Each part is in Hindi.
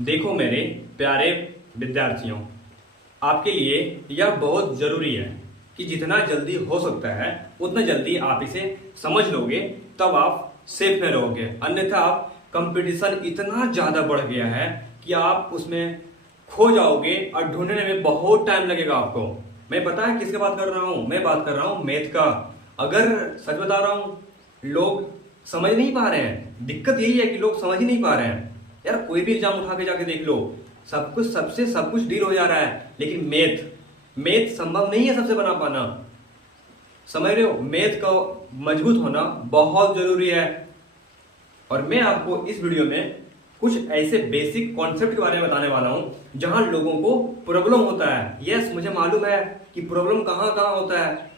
देखो मेरे प्यारे विद्यार्थियों, आपके लिए यह बहुत जरूरी है कि जितना जल्दी हो सकता है उतना जल्दी आप इसे समझ लोगे, तब आप सेफ में रहोगे। अन्यथा आप कंपटीशन इतना ज्यादा बढ़ गया है कि आप उसमें खो जाओगे और ढूंढने में बहुत टाइम लगेगा आपको। मैं पता है किसके बात कर रहा हूँ? मैं बात कर रहा हूँ मैथ का। अगर सच बता रहा हूँ, लोग समझ नहीं पा रहे हैं। दिक्कत यही है कि लोग समझ ही नहीं पा रहे हैं। यार कोई भी एग्जाम उठा के जाके देख लो, सब कुछ सबसे सब कुछ डील हो जा रहा है, लेकिन मैथ मैथ संभव नहीं है सबसे बना पाना। समझ रहे हो? मैथ का मजबूत होना बहुत जरूरी है। और मैं आपको इस वीडियो में कुछ ऐसे बेसिक कॉन्सेप्ट के बारे में बताने वाला हूं जहां लोगों को प्रॉब्लम होता है। यस, मुझे मालूम है कि प्रॉब्लम कहां कहां होता है।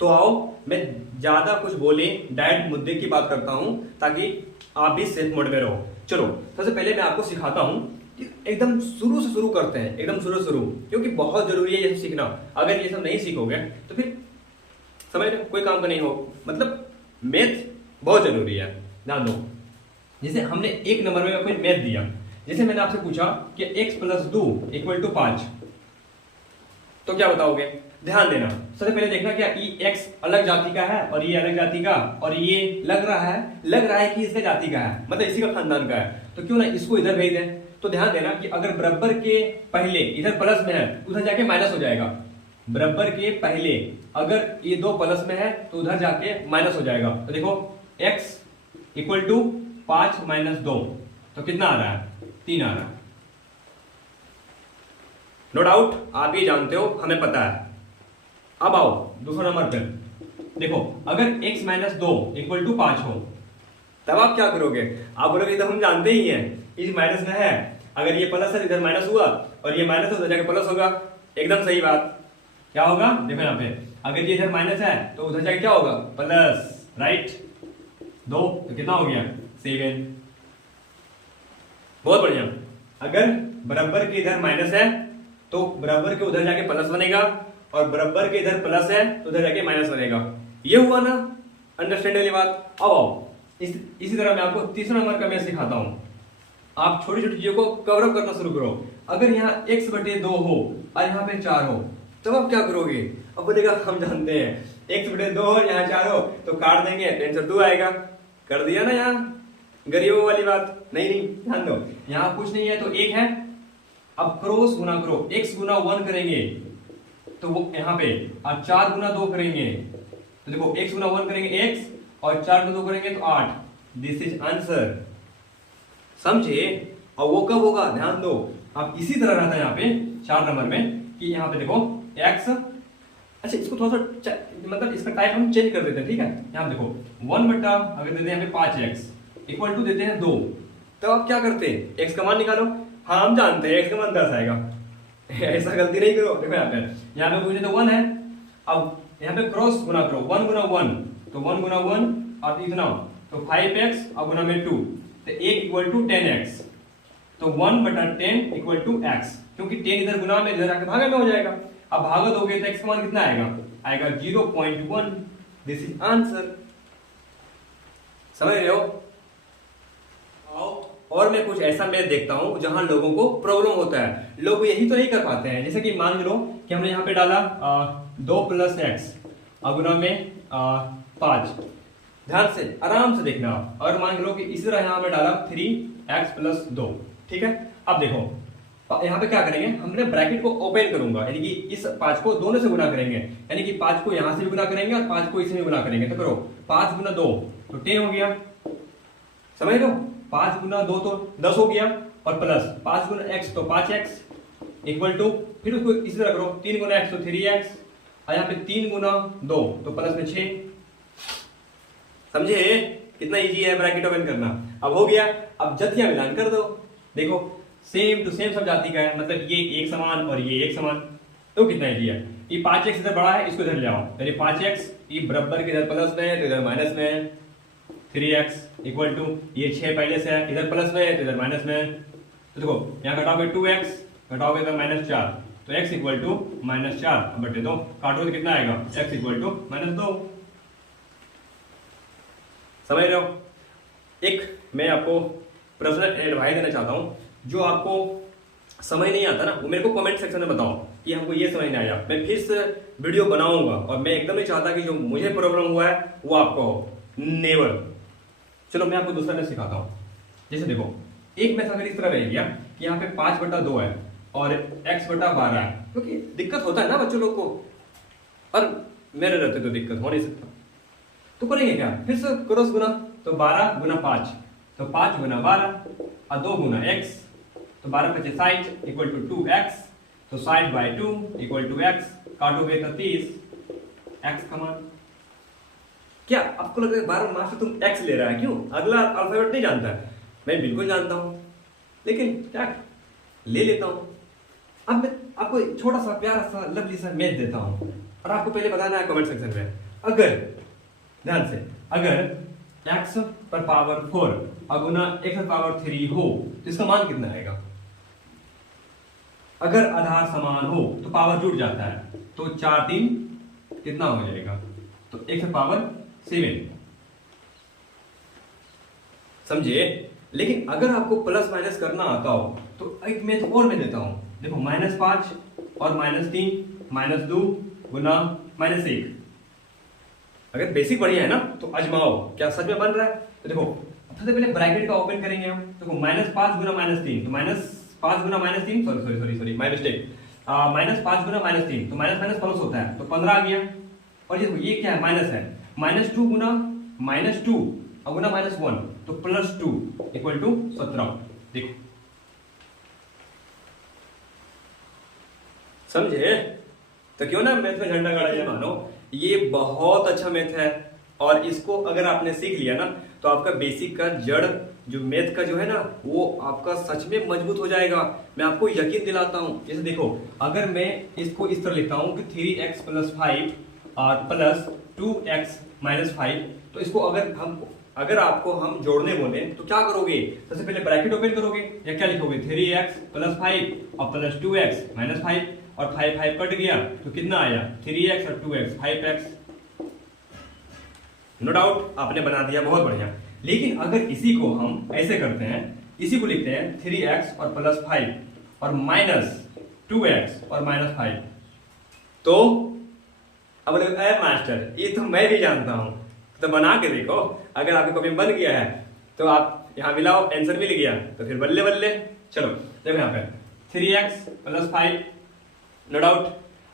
तो आओ, मैं ज्यादा कुछ बोले डायरेक्ट मुद्दे की बात करता हूं ताकि आप भी सेफ मोड में रहो। चलो, सबसे पहले मैं आपको सिखाता हूं कि एकदम शुरू से शुरू करते हैं, एकदम शुरू, क्योंकि बहुत जरूरी है ये सब सीखना। अगर ये सब नहीं सीखोगे तो फिर समझ रहे हो, कोई काम का नहीं हो। मतलब मैथ बहुत जरूरी है, ध्यान दो। जैसे हमने एक नंबर में कोई मैथ दिया, जैसे मैंने आपसे पूछा कि x + 2 = 5, तो क्या बताओगे? ध्यान देना, सबसे पहले देखना क्या ये x अलग जाति का है और ये अलग जाति का, और ये लग रहा है कि इसका जाति का है, मतलब इसी का खानदान का है, तो क्यों ना इसको इधर भेज दें। तो ध्यान देना कि अगर बराबर के पहले इधर प्लस में है, उधर जाके माइनस हो जाएगा। बराबर के पहले अगर ये दो प्लस में है तो उधर जाके माइनस हो जाएगा। तो देखो x = 5 - 2, तो कितना आ रहा है? 3 आ रहा है। नो डाउट, आप ये जानते हो, हमें पता है। अब आओ दूसरा नंबर पे, देखो अगर x - 2 = 5 हो, तब आप क्या करोगे? आप बोलोगे तो हम जानते ही हैं, इस माइनस में है, अगर ये प्लस है इधर माइनस हुआ, और ये माइनस हो जाके प्लस होगा। एकदम सही बात। क्या होगा? देखो यहाँ पे, अगर ये इधर माइनस है तो उधर जाके क्या होगा? Plus, right. 2 तो कितना हो गया? 7। बहुत बढ़िया। अगर बराबर के इधर माइनस है तो बराबर के उधर जाके प्लस बनेगा, और बराबर के इधर प्लस है तो उधर जाके माइनस बनेगा। ये हुआ ना अंडरस्टैंड वाली बात। अब आओ इसी तरह मैं आपको तीसरा नंबर का मैं सिखाता हूं। आप छोटी छोटी चीजों को कवर अप करना शुरू करो। अगर यहाँ x/2 हो और यहाँ पे 4 हो, तब आप क्या करोगे? अब बोलेगा हम जानते हैं x/2 और यहाँ 4 हो तो काट देंगे, 10/2 आएगा। कर दिया ना यहाँ गरीबों वाली बात। नहीं, ध्यान दो, यहाँ कुछ नहीं है तो 1 है। अब क्रॉस गुना करो, x × 1 करेंगे तो वो यहाँ पे, और 4 × 2 करेंगे तो देखो x × 1 करेंगे x, और 4 × 2 करेंगे तो 8। This is answer. समझे? और वो कब होगा? ध्यान दो। अब इसी तरह रहता है यहाँ पे 4 नंबर में कि यहाँ पे देखो x, अच्छा इसको थोड़ा सा मतलब इसका टाइप हम चेंज कर देते हैं, ठीक है? यहाँ देखो 1 अगर देते हैं यहाँ पे 5x = देते हैं 2, तो आप क्या करते हैं? x का मान निकालो। हाँ, हम जानते हैं x का मान 10 आएगा। ऐसा गलती नहीं करो। देखो यहाँ पे पूछे तो 1 है, अब यहाँ पे क्रॉस गुना करो, 1 × 1 तो 1 × 1 और इतना तो 5x और गुना में 2, तो 1 = 10x, तो 1/10 = x, क्योंकि 10 इधर गुना में, इधर आके भागा में हो जाएगा। अब भागा दोगे तो x का मान कितना आएगा? आएगा 0.1। This is answer. समझ रहे हो? और मैं कुछ ऐसा मैथ देखता हूं जहां लोगों को प्रॉब्लम होता है। लोग यही तो नहीं कर पाते हैं। जैसे कि मान लो कि हमने यहाँ पे डाला 2 + x और गुना में 5। ध्यान से आराम से देखना। और मान लो कि इसी तरह यहाँ पे डाला 3x + 2, ठीक है? अब देखो यहाँ पे क्या करेंगे, हमने ब्रैकेट को ओपन करूंगा, यानी कि इस 5 को दोनों से गुना करेंगे, यानी कि 5 को यहां से भी गुना करेंगे और 5 को इसमें भी गुना करेंगे। तो करो 5 × 2 तो 10 हो गया। समझ लो, 5 × 2 तो 10 हो गया, और प्लस 5 × x तो 5x = फिर उसको इसी तरह करो 3 × x तो 3x, और यहाँ पे 3 × 2 तो प्लस में 6। समझे कितना इजी है ब्रैकेट ओपन करना? अब हो गया। अब जतिया मिलान कर दो। देखो सेम टू सेम सब जाति का है, मतलब ये एक समान और ये एक समान, तो कितना इजी है। ये 5x इधर बड़ा है, इसको इधर ले आओ, यानी 5x ये बराबर के इधर प्लस में है तो इधर माइनस में है। 3x = ये 6 पहले से है, इधर प्लस में है तो इधर माइनस में है। तो देखो यहाँ घटाओगे 2x, घटाओगे इधर -4, तो x = -4/2, काटो तो कितना आएगा? x = -2। समझ रहे हो? एक मैं आपको पर्सनल एडवाइस देना चाहता हूँ जो आपको समझ नहीं आता ना वो मेरे को कमेंट सेक्शन में बताओ कि हमको ये समझ नहीं आया, मैं फिर से वीडियो बनाऊंगा। और मैं एकदम नहीं चाहता कि जो मुझे प्रॉब्लम हुआ है वो आपको हो, नेवर। चलो मैं आपको दूसरा मैथ सिखाता हूँ। जैसे देखो, एक मैथ अगर इस तरह रह गया कि यहाँ पे 5/2 है और x/12 है, क्योंकि दिक्कत होता है ना बच्चों लोग को, और मेरे रहते तो दिक्कत हो नहीं सकता। तो करेंगे क्या, फिर से क्रॉस गुना, तो 12 गुना 5, तो 5 गुना 12 और 2 गुना x, तो 12 × 60 इक्वल टू 2x, तो 60/2 इक्वल टू x, काटोगे तो 30, x का मान। क्या आपको लग रहा है बार मास्टर तुम x ले रहा है, क्यों? अगला अल्फाबेट नहीं जानता है, मैं बिल्कुल जानता हूं, लेकिन क्या ले लेता हूं। अब मैं आपको एक छोटा सा प्यारा सा लवली सा मैथ देता हूं और आपको पहले बताना है कमेंट सेक्शन में, अगर ध्यान से, अगर x पर पावर 4 अगुना x पर पावर 3 हो तो इसका मान कितना आएगा? अगर आधार समान हो तो पावर जुड़ जाता है, तो 4 3 कितना हो जाएगा? तो x पर पावर 7, समझे? लेकिन अगर आपको प्लस माइनस करना आता हो तो एक मैथ और मैं देता हूं, देखो -5 और -3 -2 गुना -1। अगर बेसिक बढ़िया है ना तो आजमाओ, क्या सच में बन रहा है? तो देखो सबसे पहले ब्रैकेट का ओपन करेंगे हम, देखो -5 गुना -3, तो -5 गुना -3, सॉरी माय मिस्टेक, -5 गुना -3, तो माइनस माइनस प्लस होता है, तो 15 आ गया। और ये देखो ये क्या है, माइनस है, -2 गुना -2 और गुना -1, तो +2 इक्वल टू 17। देखो समझे? तो क्यों ना मैथ में झंडा गाड़ा जाए, मानो ये बहुत अच्छा मैथ है और इसको अगर आपने सीख लिया ना तो आपका बेसिक का जड़ जो मैथ का जो है ना वो आपका सच में मजबूत हो जाएगा, मैं आपको यकीन दिलाता हूं। जैसे देखो, अगर मैं इसको इस तरह लिखता हूं कि 3x + 5 और प्लस 2x - 5, तो इसको अगर आपको हम जोड़ने बोले तो क्या करोगे? सबसे पहले ब्रैकेट ओपन करोगे या क्या लिखोगे? 3x + 5 और प्लस 2x - 5, और 5 5 कट गया तो कितना आया? 3x और 2x 5x। नो डाउट आपने बना दिया, बहुत बढ़िया। लेकिन अगर इसी को हम ऐसे करते हैं, इसी को लिखते हैं 3x और प्लस 5 और -2x और -5, तो अब बोले मास्टर ये तो मैं भी जानता हूं, तो बना के देखो, अगर आपके कॉपी में बन गया है तो आप यहाँ मिलाओ, आंसर मिल गया तो फिर बल्ले बल्ले। चलो देखो यहाँ पे 3x + 5, नो डाउट।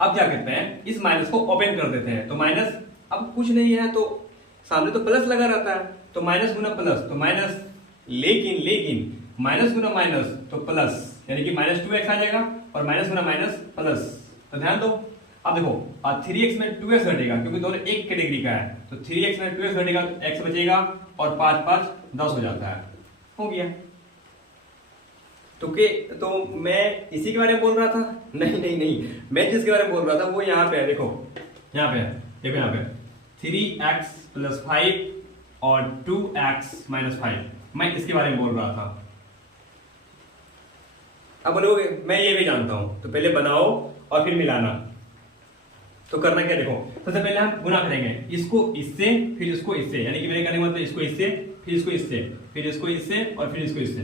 अब क्या करते हैं, इस माइनस को ओपन कर देते हैं, तो माइनस, अब कुछ नहीं है तो सामने तो प्लस लगा रहता है, तो माइनस गुना प्लस तो माइनस, लेकिन माइनस गुना माइनस तो प्लस, यानी कि -2x आ जाएगा, और माइनस गुना माइनस प्लस। तो ध्यान दो, अब देखो 3x में 2x घटेगा क्योंकि दोनों एक कैटेगरी का है, तो 3x में 2x घटेगा तो x बचेगा, और 5 5 10 हो जाता है, हो गया। तो मैं इसी के बारे में बोल रहा था, नहीं, मैं जिसके बारे में बोल रहा था वो यहाँ पे है, देखो यहाँ पे है, देखो यहाँ पे 3x + 5 और 2x - 5, मैं इसके बारे में बोल रहा था। अब बोलोगे मैं ये भी जानता हूं, तो पहले बनाओ और फिर मिलाना। तो करना क्या, देखो सबसे पहले हम गुना करेंगे, इसको इससे फिर इसको इससे, यानी कि मेरे कहने का मतलब इसको इससे फिर इसको इससे फिर इसको इससे और फिर इसको इससे,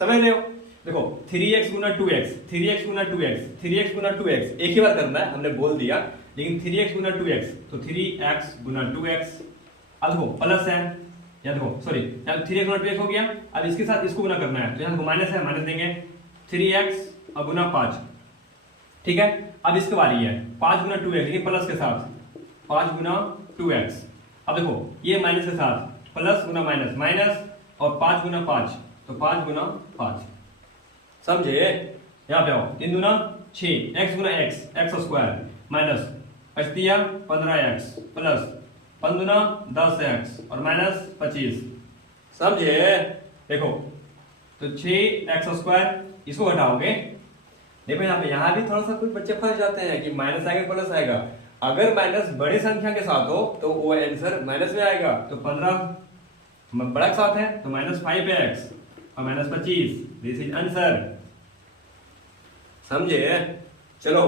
समझ रहे हो? देखो 3x गुना 2x 3x गुना 2x 3x गुना 2x, एक ही बार करना है, हमने बोल दिया, लेकिन 3x गुना 2x तो 3x गुना 2x। अब देखो प्लस है, या देखो सॉरी, 3x गुना 2x हो गया, अब इसके साथ इसको गुना करना है, तो यहाँ माइनस है, माइनस देंगे, 3x और गुना 5, ठीक है। अब इसके बारी है 5 गुना 2x, लेकिन प्लस के साथ 5 गुना 2x। अब देखो ये माइनस के साथ प्लस गुना माइनस माइनस, और 5 गुना 5 तो 5 गुना 5, समझे? यहाँ पे आओ, 3 दूना 6, x गुना x square minus 15x plus 5 दूना 10x और माइनस 25, समझे? देखो तो 6x स्क्वायर, इसको घटाओगे, देखो यहाँ भी थोड़ा सा कुछ बच्चे फंस जाते हैं कि माइनस आएगा प्लस आएगा। अगर माइनस बड़ी संख्या के साथ हो तो वो आंसर माइनस में आएगा, तो 15 बड़ा के साथ है तो -5x और -25, दिस इज आंसर, समझे? चलो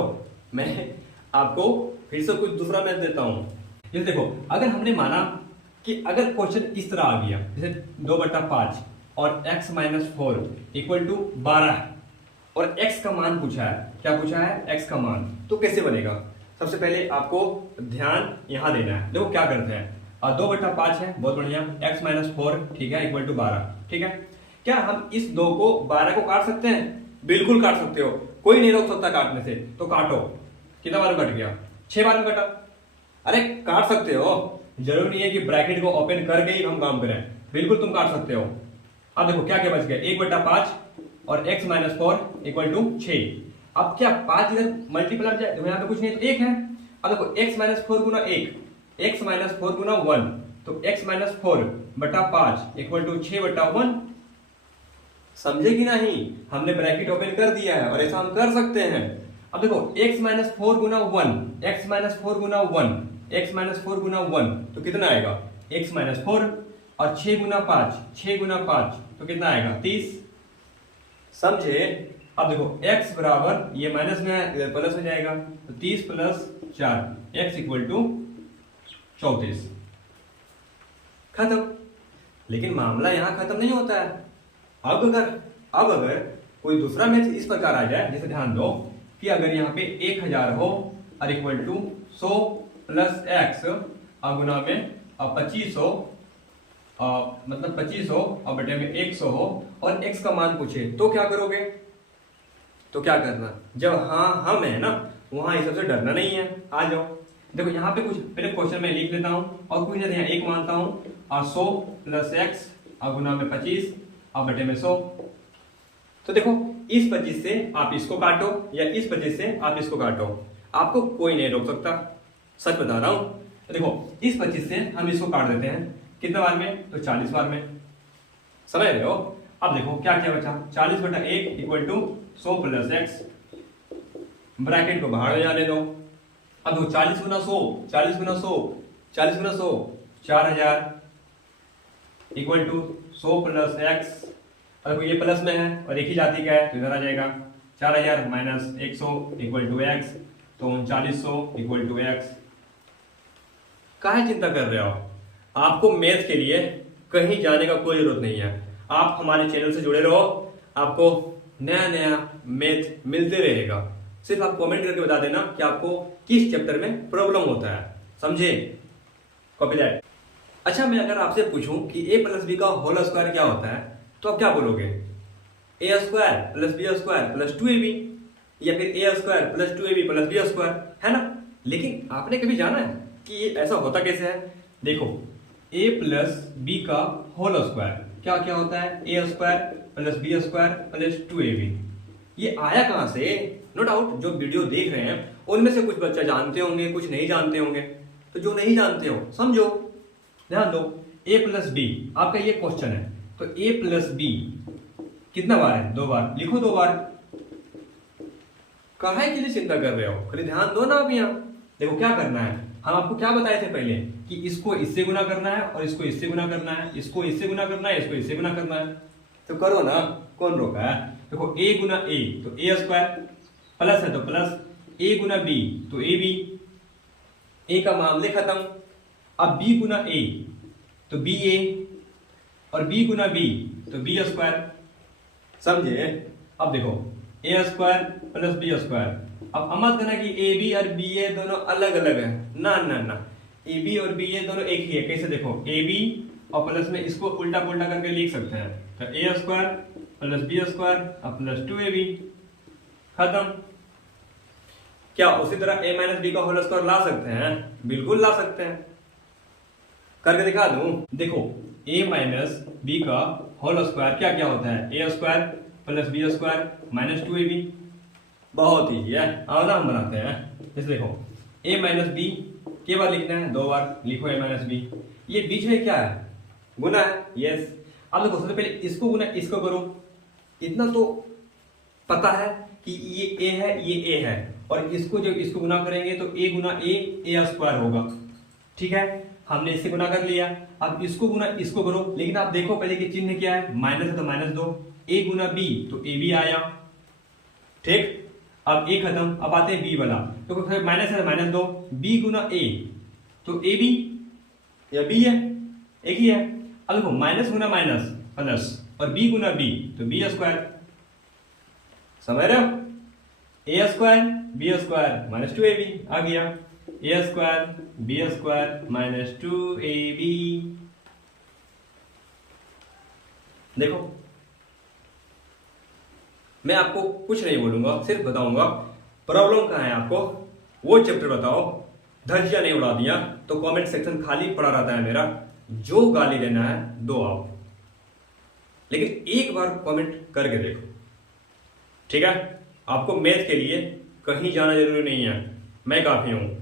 मैं आपको फिर से कुछ दूसरा मैथ देता हूं। जैसे देखो, अगर हमने माना कि अगर क्वेश्चन इस तरह आ गया, जैसे 2/5, और x माइनस 4 इक्वल टू 12 और x का मान पूछा है। क्या पूछा है? x का मान। तो कैसे बनेगा? सबसे पहले आपको ध्यान यहाँ देना है। देखो क्या करते हैं, 2/5 है, बहुत बढ़िया, x माइनस 4 ठीक है इक्वल टू 12 ठीक है। क्या हम इस 2 को 12 को काट सकते हैं? बिल्कुल काट सकते हो, कोई नहीं रोक सकता काटने से। तो काटो, कितना बार में कट गया? 6 बार में कटा। अरे काट सकते हो, जरूरी नहीं है कि ब्रैकेट को ओपन करके ही हम काम करें, बिल्कुल तुम काट सकते हो। अब देखो क्या क्या बच गया, 1/5 और x माइनस 4 इक्वल टू 6। अब क्या 5 इधर मल्टीप्लाई जाए, यहाँ पे कुछ नहीं तो 1 है। अब देखो x माइनस 4 गुना 1, x माइनस 4 गुना 1, तो x माइनस 4/5 इक्वल टू 6/1। समझे कि नहीं? हमने ब्रैकेट ओपन कर दिया है और ऐसा हम कर सकते हैं। अब देखो x माइनस 4 गुना 1, x माइनस 4 गुना 1, x माइनस 4 गुना 1 तो कितना आएगा? x माइनस 4 और 6 गुना 5, 6 गुना 5 तो कितना आएगा? 30। समझे? अब देखो x बराबर, ये माइनस में है इधर प्लस हो जाएगा, तो 30 प्लस 4 x इक्वल टू 34। खत्म। लेकिन मामला यहां खत्म नहीं होता है। अब अगर कोई दूसरा मैथ इस प्रकार आ जाए, जैसे ध्यान दो कि अगर यहाँ पे 1000 हो और इक्वल टू 100 प्लस एक्स गुना में 25 हो, मतलब 25 हो और बटे में 100 हो और x का मान पूछे, तो क्या करोगे? तो क्या करना, जब हाँ हम है ना, वहां इस सबसे डरना नहीं है। आ जाओ, देखो यहाँ पे कुछ पहले क्वेश्चन में लिख लेता हूँ और कुछ नहीं, एक मानता हूँ और 100 प्लस एक्स गुना में 25 और बटे में 100। तो देखो इस 25 से आप इसको काटो या इस 25 से आप इसको काटो, आपको कोई नहीं रोक सकता, सच बता रहा हूं। तो देखो इस 25 से हम इसको काट देते हैं, कितने बार में? तो 40 बार में। समझ रहे हो? अब देखो क्या क्या बचा, 40/1 equal to 100 plus x, bracket को बाहर ले जाने दो। अब देखो 40 गुना 100, 40 गुना 100, 40 गुना 100 4000 इक्वल टू 100 प्लस एक्स। अब ये प्लस में है और एक ही जाति का है तो इधर आ जाएगा, 4000 माइनस 100 इक्वल टू एक्स, तो 3900 इक्वल टू एक्स। काहे चिंता कर रहे हो? आपको मैथ के लिए कहीं जाने का कोई जरूरत नहीं है। आप हमारे चैनल से जुड़े रहो, आपको नया नया मैथ मिलते रहेगा। सिर्फ आप कमेंट करके बता देना कि आपको किस चैप्टर में प्रॉब्लम होता है। समझे? Copy that. अच्छा, मैं अगर आपसे पूछूं कि a प्लस बी का होल स्क्वायर क्या होता है, तो आप क्या बोलोगे? a square plus b square plus 2ab, या फिर a square plus 2ab plus b square, है ना? लेकिन आपने कभी जाना है कि ये ऐसा होता कैसे है? देखो a प्लस बी का होल स्क्वायर क्या क्या होता है? a square plus b square plus 2ab। ये आया कहां से? नो डाउट जो वीडियो देख रहे हैं उनमें से कुछ बच्चा जानते होंगे, कुछ नहीं जानते होंगे। तो जो नहीं जानते हो समझो, ध्यान दो, a प्लस बी आपका ये क्वेश्चन है, तो a प्लस बी कितना बार है? 2 बार। लिखो 2 बार। काहे के लिए चिंता कर रहे हो? खाली ध्यान दो ना। आप यहाँ देखो क्या करना है, हम आपको क्या बताए थे पहले कि इसको इससे गुना करना है और इसको इससे गुना करना है, इसको इससे गुना करना है, इसको इससे गुना करना है। तो करो ना, कौन रोका है? देखो a गुना a तो a स्क्वायर, प्लस है तो प्लस, a गुना b तो ab, a का मामले खत्म। अब b गुना a तो ba और b गुना b तो b स्क्वायर। समझे? अब देखो a square plus b square. अब मत कहना कि ए बी और बी ए दोनों अलग अलग है, ना ना ना, ए बी और बी ए दोनों एक ही है। कैसे? देखो ए बी और प्लस में इसको उल्टा पुल्टा करके लिख सकते हैं, तो ए स्क्वायर प्लस बी स्क्वायर और प्लस 2ab। खत्म। क्या उसी तरह a माइनस बी का होल स्क्वायर ला सकते हैं? बिल्कुल ला सकते हैं, करके दिखा दूं। देखो a माइनस बी का होल स्क्वायर क्या क्या होता है? a square plus b square minus 2ab। बहुत ही है, आओ ना हम बनाते हैं। इस देखो a माइनस बी के बार लिखना है? 2 बार। लिखो a माइनस बी, ये बीच में क्या है? गुना है। यस। अब देखो सबसे पहले इसको गुना इसको करो, इतना तो पता है कि ये a है, ये a है, और इसको जब इसको गुना करेंगे तो a गुना a स्क्वायर होगा। ठीक है, हमने इससे गुना कर लिया। अब इसको गुना इसको करो, लेकिन आप देखो पहले कि चिन्ह क्या है? माइनस है तो माइनस दो, a गुना b तो a b आया। ठीक, अब a खत्म। अब आते हैं b वाला, तो माइनस है तो माइनस दो, b गुना a तो a b या b है, एक ही है। अब देखो माइनस गुना माइनस प्लस, और b गुना b तो b स्क्वायर, समझ रहे हो? A square B square minus 2ab आ गया, A square B square minus 2ab। देखो मैं आपको कुछ नहीं बोलूंगा, सिर्फ बताऊंगा प्रॉब्लम कहाँ है, आपको वो चैप्टर बताओ। धज्जिया नहीं उड़ा दिया तो कमेंट सेक्शन खाली पड़ा रहता है मेरा, जो गाली देना है दो आप, लेकिन एक बार कमेंट करके देखो, ठीक है? आपको मैथ के लिए कहीं जाना जरूरी नहीं है, मैं काफी हूं।